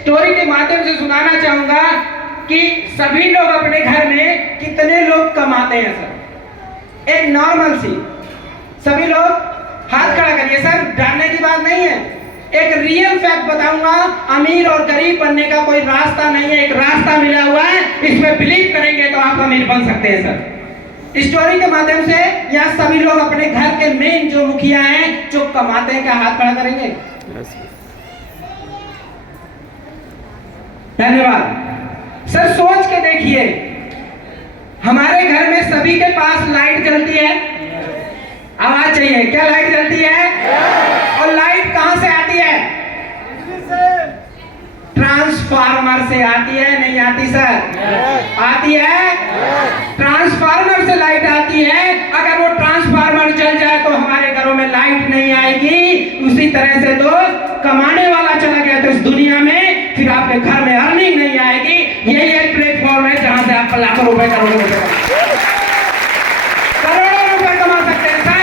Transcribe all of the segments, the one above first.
Story के माध्यम से सुनाना चाहूंगा कि सभी लोग अपने घर में कितने लोग कमाते हैं सर। एक नॉर्मल सी, सभी लोग हाथ खड़ा करिए सर, डरने की बात नहीं है। एक रियल फैक्ट बताऊंगा, अमीर और गरीब बनने का कोई रास्ता नहीं है, एक रास्ता मिला हुआ है, इसमें बिलीव करेंगे तो आप अमीर बन सकते हैं सर। स्टोरी के माध्यम से यहाँ सभी लोग अपने घर के मेन जो मुखिया हैं, जो कमाते हैं, क्या हाथ खड़ा करेंगे? धन्यवाद सर। सोच के देखिए, हमारे घर में सभी के पास लाइट जलती है, आवाज चाहिए, क्या लाइट जलती है? और लाइट कहां से आती है? ट्रांसफार्मर से आती है, नहीं आती सर? आती है। ट्रांसफार्मर से लाइट आती है। अगर वो ट्रांसफार्मर जल जाए तो हमारे घरों में लाइट नहीं आएगी। उसी तरह से तो कमाने वाला चला गया तो इस दुनिया में फिर आपके घर में अर्निंग नहीं आएगी। यही एक प्लेटफॉर्म है जहां से आप लाखों रुपए, करोड़ों रुपए कमा सकते हैं सर।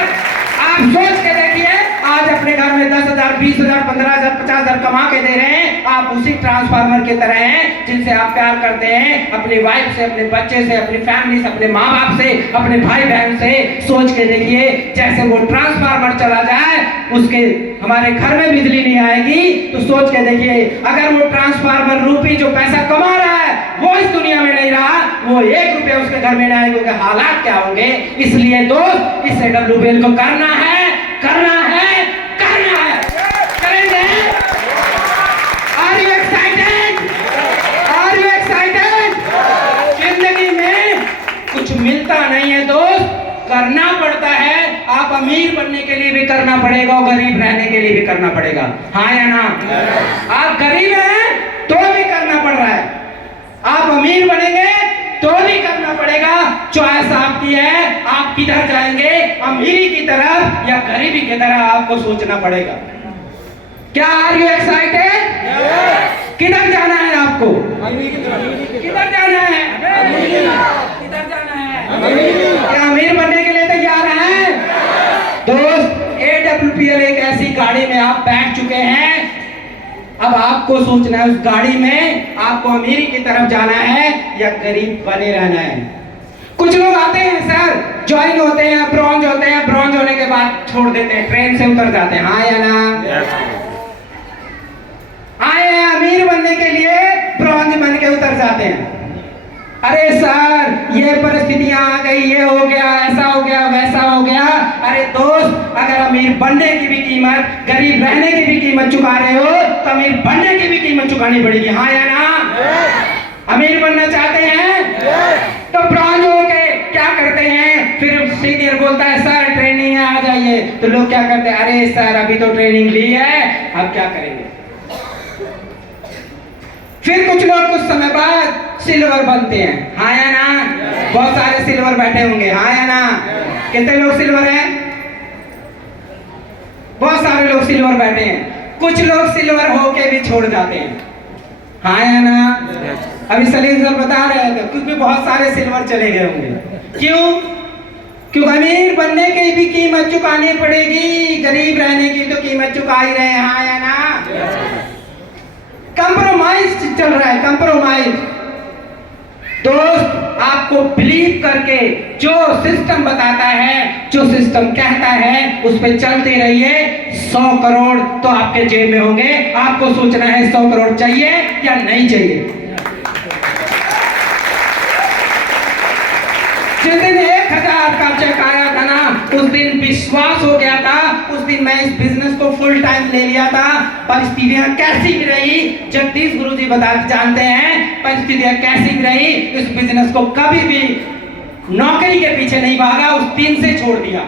आप सोच के देखिए, आज अपने घर में 10,000, 20,000, 15,000, 50,000 कमा के दे रहे हैं, आप उसी ट्रांसफार्मर की तरह हैं जिनसे आप प्यार करते हैं, अपनी वाइफ से, अपने बच्चे से, अपनी फैमिली से, अपने माँ बाप से, अपने भाई बहन से। सोच के देखिए, जैसे वो ट्रांसफार्मर चला जाए, उसके हमारे घर में बिजली नहीं आएगी, तो सोच के देखिए, अगर वो ट्रांसफार्मर रूपी जो पैसा कमा रहा है वो इस दुनिया में नहीं रहा, वो 1 रुपया उसके घर में नहीं आएगा, तो हालात क्या होंगे? इसलिए दोस्त, इसे WBL को करना है, करना है, करना है, करेंगे। Are you excited? Are you excited? जिंदगी में कुछ मिलता नहीं है दोस्त, करना पड़ता है। आप अमीर बनने के लिए भी करना पड़ेगा और गरीब रहने के लिए भी करना पड़ेगा, हाँ या ना? आप गरीब हैं तो भी करना पड़ रहा है, आप अमीर बनेंगे तो भी करना पड़ेगा। चॉइस आपकी है, आप किधर जाएंगे, अमीरी की तरफ या गरीबी की तरफ, आपको सोचना पड़ेगा। क्या आर यू एक्साइटेड? किधर जाना है आपको? किधर जाना है? किधर जाना है? क्या अमीर बनने के लिए तैयार हैं? दोस्त, AWPL एक ऐसी गाड़ी में आप बैठ चुके हैं, अब आपको सोचना है उस गाड़ी में आपको अमीरी की तरफ जाना है या गरीब बने रहना है। कुछ लोग आते हैं सर, ज्वाइन होते हैं, ब्रॉन्ज होते हैं, ब्रॉन्ज होने के बाद छोड़ देते हैं, ट्रेन से उतर जाते हैं, हाँ या ना? आए हैं अमीर बनने के लिए, ब्रॉन्ज बन के उतर जाते हैं। अरे सर, ये परिस्थितियां आ गई, ये हो गया, ऐसा हो गया, वैसा हो गया। अरे दोस्त, अगर अमीर बनने की भी कीमत, गरीब रहने की भी कीमत चुका रहे हो, तो अमीर बनने की भी कीमत चुकानी पड़ेगी, हाँ या ना? अमीर बनना चाहते हैं तो ब्रॉन्ज होके क्या करते हैं, फिर सीनियर बोलता है सर ट्रेनिंग है, आ जाइए, तो लोग क्या करते हैं, अरे सर अभी तो ट्रेनिंग ली है, अब क्या करेंगे? फिर कुछ लोग कुछ समय बाद सिल्वर बनते हैं, हाँ या ना? बहुत सारे सिल्वर बैठे होंगे, हाँ या ना? कितने लोग सिल्वर हैं? बहुत सारे लोग सिल्वर बैठे हैं। कुछ लोग सिल्वर होके भी छोड़ जाते हैं, हाँ या ना? अभी सलीम सर बता रहे थे, क्योंकि बहुत सारे सिल्वर चले गए होंगे। क्यों? क्योंकि अमीर बनने की भी कीमत चुकानी पड़ेगी, गरीब रहने की तो कीमत चुका ही रहे, हाँ या ना? कंप्रोमाइज चल रहा है, कंप्रोमाइज। दोस्त, आपको बिलीव करके जो सिस्टम बताता है, जो सिस्टम कहता है, उस पे चलते रहिए। 100 करोड़ तो आपके जेब में होंगे। आपको सोचना है 100 करोड़ चाहिए या नहीं चाहिए। जिस दिन 1000 का चेक आया था ना, उस दिन विश्वास हो गया था, उस दिन मैं इस बिजनेस को फुल टाइम ले लिया था। परिस्थितियां कैसी भी रही, जगदीश गुरुजी जानते हैं परिस्थितियां कैसी भी रही, इस बिजनेस को कभी भी नौकरी के पीछे नहीं भागा, उस दिन से छोड़ दिया।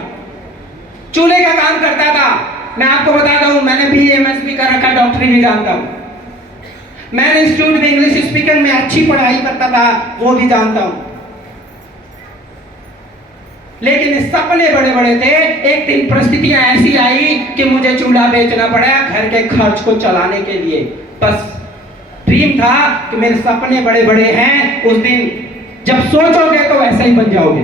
चूल्हे का काम करता था, मैं आपको बताता हूं, मैंने BA MSc कर रखा, डॉक्टरी भी जानता हूं। मैंने इंस्टीट्यूट में इंग्लिश स्पीकिंग में अच्छी पढ़ाई करता था, वो भी जानता हूं। लेकिन सपने बड़े बड़े थे। एक दिन परिस्थितियां ऐसी आई कि मुझे चूल्हा बेचना पड़ा घर के खर्च को चलाने के लिए। बस ड्रीम था कि मेरे सपने बड़े बड़े हैं, उस दिन जब सोचोगे तो वैसा ही बन जाओगे।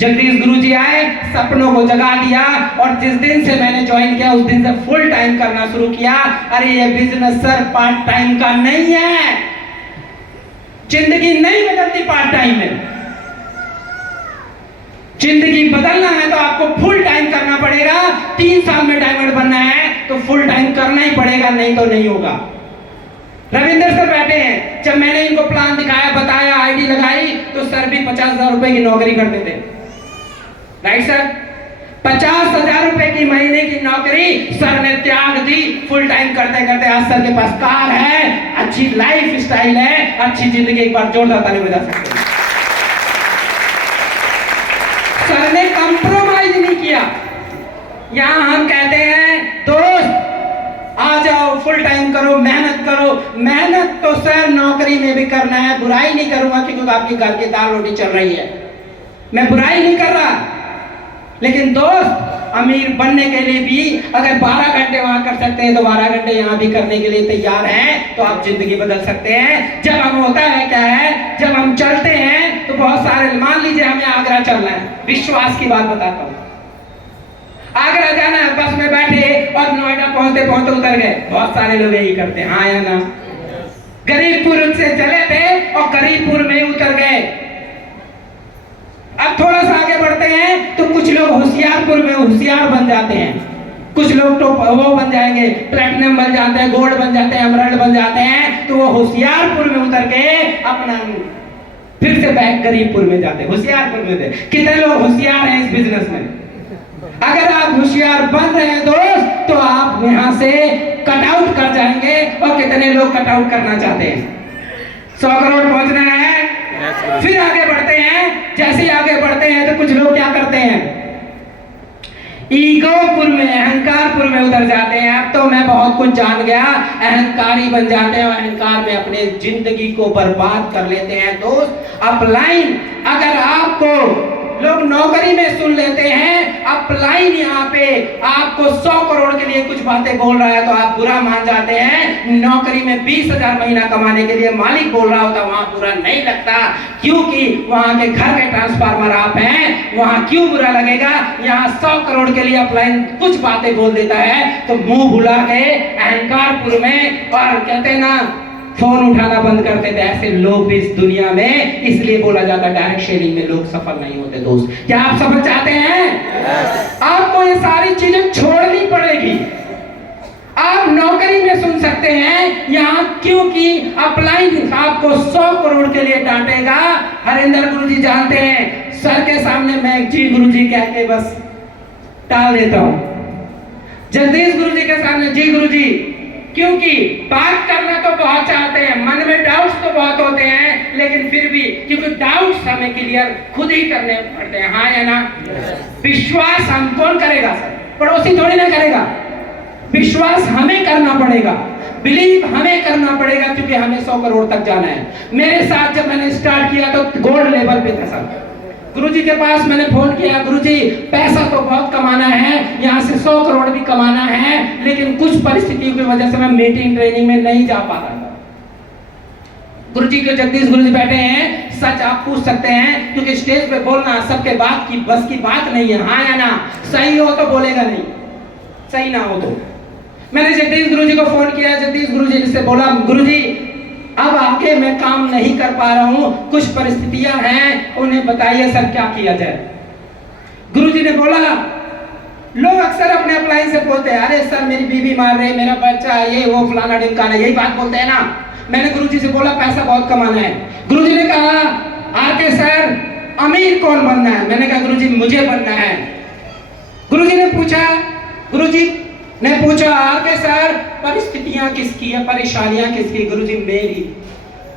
जगदीश गुरुजी आए, सपनों को जगा दिया, और जिस दिन से मैंने ज्वाइन किया उस दिन से फुल टाइम करना शुरू किया। अरे ये बिजनेस सर पार्ट टाइम का नहीं है, जिंदगी नहीं बदलती पार्ट टाइम में। जिंदगी बदलना है तो आपको फुल टाइम करना पड़ेगा। 3 साल में डायमंड बनना है तो फुल टाइम करना ही पड़ेगा, नहीं तो नहीं होगा। रविंद्र सर बैठे हैं, जब मैंने इनको प्लान दिखाया, बताया, आईडी लगाई, तो सर भी 50,000 रुपए की नौकरी करते थे। राइट सर, 50,000 रुपए की महीने की नौकरी सर ने त्याग दी। फुल टाइम करते करते आज सर के पास कार है, अच्छी लाइफ स्टाइल है, अच्छी जिंदगी। एक बार जोरदार ताली बजा सकते हैं। सर ने कंप्रोमाइज नहीं किया। यहां हम कहते हैं दोस्त आ जाओ, फुल टाइम करो, मेहनत करो। मेहनत तो सर नौकरी में भी करना है, बुराई नहीं करूंगा क्योंकि आपकी घर की दाल रोटी चल रही है, मैं बुराई नहीं कर रहा। लेकिन दोस्त, अमीर बनने के लिए भी अगर 12 घंटे वहां कर सकते हैं तो 12 घंटे यहां भी करने के लिए तैयार हैं, तो आप जिंदगी बदल सकते हैं। जब हम होता है क्या है, जब हम चलते हैं तो बहुत सारे, मान लीजिए हमें आगरा चलना है, विश्वास की बात बताता हूं। आगरा जाना है, बस में बैठे और नोएडा पहुंचते पहुंचते उतर गए। बहुत सारे लोग यही करते हैं, हाँ या ना। गरीबपुर से चले थे और गरीबपुर में उतर गए। अब थोड़ा सा आगे बढ़ते हैं तो कुछ लोग होशियारपुर में होशियार बन जाते हैं, कुछ लोग तो वो बन जाएंगे, प्लैटिनम बन जाते हैं, गोल्ड बन जाते हैं, एमराल्ड बन जाते हैं। तो वो होशियारपुर में उतर के अपना फिर से बैक गरीबपुर में जाते हैं, होशियारपुर में थे। कितने लोग होशियार हैं इस बिजनेस में? अगर आप होशियार बन रहे हैं दोस्त, तो आप यहां से कट आउट कर जाएंगे। और कितने लोग कट आउट करना चाहते हैं? 100 करोड़ पहुंचना है। फिर आगे बढ़ते हैं। जैसे ही आगे बढ़ते हैं तो कुछ लोग क्या करते हैं, ईगोपुर में, अहंकारपुर में उतर जाते हैं। अब तो मैं बहुत कुछ जान गया, अहंकारी बन जाते हैं और अहंकार में अपने जिंदगी को बर्बाद कर लेते हैं। दोस्त, अपलाइन, अगर आपको लोग नौकरी में सुन लेते हैं, अपलाइन यहाँ पे आपको 100 करोड़ के लिए कुछ बातें बोल रहा है तो आप बुरा मान जाते हैं। नौकरी में 20,000 महीना कमाने के लिए मालिक बोल रहा होता, वहां बुरा नहीं लगता, क्योंकि वहां के घर के ट्रांसफार्मर आप हैं। वहां क्यों बुरा लगेगा? यहाँ 100 करोड़ के लिए अपलाइन कुछ बातें बोल देता है तो मुंह भुला के अहंकारपुर में, और कहते हैं ना, फोन उठाना बंद करते थे। ऐसे लोग भी इस दुनिया में, इसलिए बोला जाता है डायरेक्ट शेयरिंग में लोग सफल नहीं होते। दोस्त, क्या आप सफल चाहते हैं? आपको ये सारी चीजें छोड़नी पड़ेगी। आप नौकरी में सुन सकते हैं यहाँ, क्योंकि अपलाइन आपको 100 करोड़ के लिए डांटेगा। हरिंदर गुरुजी जानते हैं, सर के सामने मैं जी गुरुजी कह के बस टाल देता हूं। जगदीश गुरुजी के सामने जी गुरुजी, क्योंकि बात करना तो बहुत चाहते हैं, मन में डाउट्स तो बहुत होते हैं, लेकिन फिर भी, क्योंकि डाउट्स हमें क्लियर खुद ही करने पड़ते हैं, हाँ या ना। विश्वास हम कौन करेगा सर? पड़ोसी थोड़ी ना करेगा। विश्वास हमें करना पड़ेगा, बिलीव हमें करना पड़ेगा, क्योंकि हमें 100 करोड़ तक जाना है। मेरे साथ जब मैंने स्टार्ट किया तो गोल्ड लेवल पे था सर। गुरुजी के पास मैंने फोन किया, गुरुजी पैसा तो बहुत कमाना है, यहाँ से 100 करोड़ भी कमाना है, लेकिन कुछ परिस्थितियों की वजह से मैं मीटिंग ट्रेनिंग में नहीं जा पा रहा था। गुरुजी के जगदीश गुरुजी बैठे हैं, सच आप पूछ सकते हैं, क्योंकि स्टेज पे बोलना सबके बात की बस की बात नहीं है, हाँ या ना। सही हो तो बोलेगा नहीं, सही ना हो तो। मैंने जगदीश गुरुजी को फोन किया, जगदीश गुरुजी से बोला, गुरुजी अब आगे मैं काम नहीं कर पा रहा हूं, कुछ परिस्थितियां हैं, उन्हें बताइए सर क्या किया जाए। गुरुजी ने बोला, लोग अक्सर अपने अपलाइन से बोलते हैं, अरे सर मेरी बीवी मार रही, मेरा बच्चा ये वो फलाना ढिमकाना, यही बात बोलते हैं ना। मैंने गुरुजी से बोला पैसा बहुत कमाना है। गुरुजी ने कहा, आके सर अमीर कौन बनना है? मैंने कहा गुरुजी मुझे बनना है। गुरुजी ने पूछा, गुरुजी ने पूछा आके सर परिस्थितियां किसकी है, परेशानियां किसकी? गुरुजी मेरी।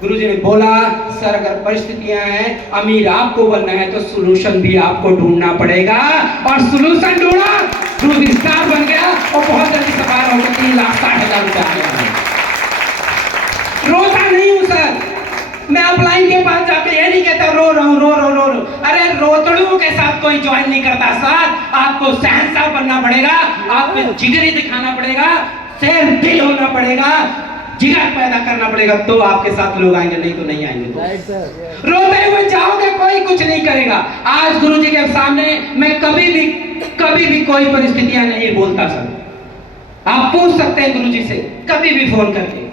गुरुजी ने बोला, सर अगर परिस्थितियां हैं, अमीर आपको बनना है तो सॉल्यूशन भी आपको ढूंढना पड़ेगा। और सॉल्यूशन ढूंढा, गुरुजी स्टार बन गया और बहुत जल्दी सफार होकर 3,60,000 रुपया। रोता नहीं हूं सर, मैं अपलाइन के पास जाके ये नहीं कहता रो रहा हूं, रो रो रो रो। अरे रोतड़ुओं के साथ कोई ज्वाइन नहीं करता सर, आपको शहंशाह बनना पड़ेगा, आपको जिगरी दिखाना पड़ेगा, शेर दिल होना पड़ेगा। जिगर पैदा करना पड़ेगा, तो आपके साथ लोग आएंगे, नहीं तो नहीं आएंगे। तो रोते हुए जाओगे, कोई कुछ नहीं करेगा। आज गुरुजी के सामने मैं कभी भी कोई परिस्थितियां नहीं बोलता सर। आप पूछ सकते हैं गुरुजी से कभी भी फोन करके,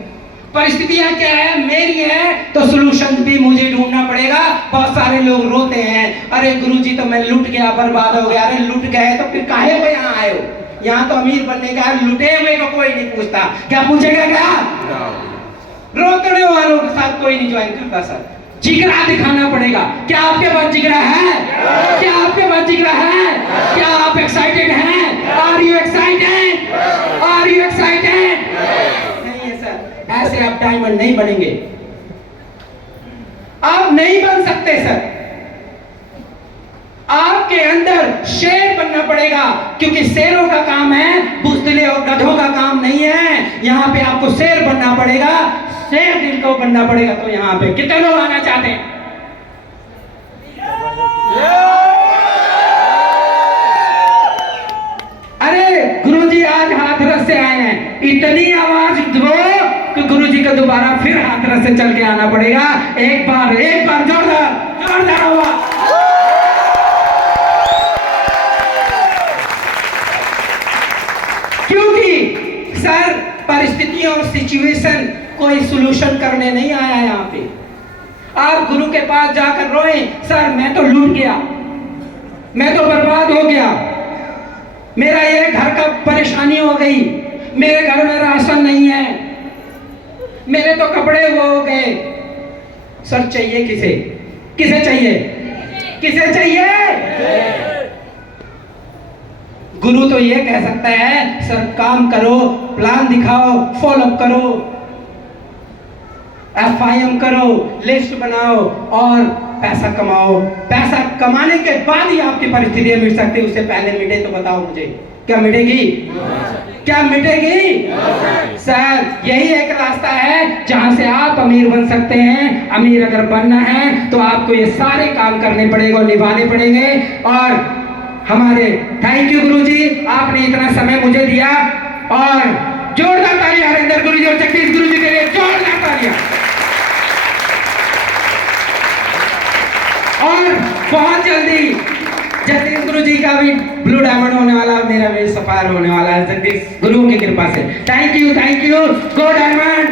परिस्थितियां क्या है मेरी है, तो सोल्यूशन भी मुझे ढूंढना पड़ेगा। बहुत सारे लोग रोते हैं, अरे गुरुजी तो मैं लुट गया, बर्बाद हो गया। अरे लुट गए तो फिर काहे को यहाँ आए हो? यहाँ तो अमीर बनने का, लुटे हुए को कोई नहीं पूछता। क्या पूछेगा? क्या रोतने वालों के साथ कोई नहीं ज्वाइन करता सर। जिगरा दिखाना पड़ेगा। क्या आपके पास जिगरा है? क्या आपके पास जिगरा है? क्या आप एक्साइटेड हैं? Are you excited? Are you excited? नहीं है सर, ऐसे आप डायमंड नहीं बनेंगे, आप नहीं बन सकते सर। आपके अंदर शेर बनना पड़ेगा, क्योंकि शेरों का काम है, बुज़दिले और गधों का काम नहीं है। यहाँ पे आपको शेर बनना पड़ेगा, शेर दिल को बनना पड़ेगा। तो यहाँ पे कितने लोग आना चाहते हैं? अरे गुरुजी आज हाथरस से आए हैं, इतनी आवाज दो कि गुरुजी को दोबारा फिर हाथरस से चल के आना पड़ेगा। एक बार जोरदार आवाज। क्योंकि सर परिस्थितियों और सिचुएशन कोई सॉल्यूशन करने नहीं आया यहाँ पे। आप गुरु के पास जाकर रोए, सर मैं तो लूट गया, मैं तो बर्बाद हो गया, मेरा ये घर का परेशानी हो गई, मेरे घर में राशन नहीं है, मेरे तो कपड़े वो हो गए। सर चाहिए किसे चाहिए? गुरु तो ये कह सकता है, सर काम करो, प्लान दिखाओ, फॉलो करो, FIM करो, लिस्ट बनाओ और पैसा कमाओ। पैसा कमाने के बाद ही आपकी परिस्थितियां मिट सकती है, उससे पहले मिटे तो बताओ मुझे, क्या मिटेगी? क्या मिटेगी? सर यही एक रास्ता है जहां से आप अमीर बन सकते हैं। अमीर अगर बनना है तो आपको ये सारे काम करने पड़ेंगे और निभाने पड़ेंगे। और हमारे थैंक यू गुरुजी, आपने इतना समय मुझे दिया। और जोरदार तालियां हरिंदर गुरुजी और जगदीश गुरुजी के लिए, जोरदार तालियां। और बहुत जल्दी जगदीश गुरुजी का भी ब्लू डायमंड होने वाला, मेरा भी सफायर होने वाला है जगदीश गुरुओं की कृपा से। Thank you go diamond.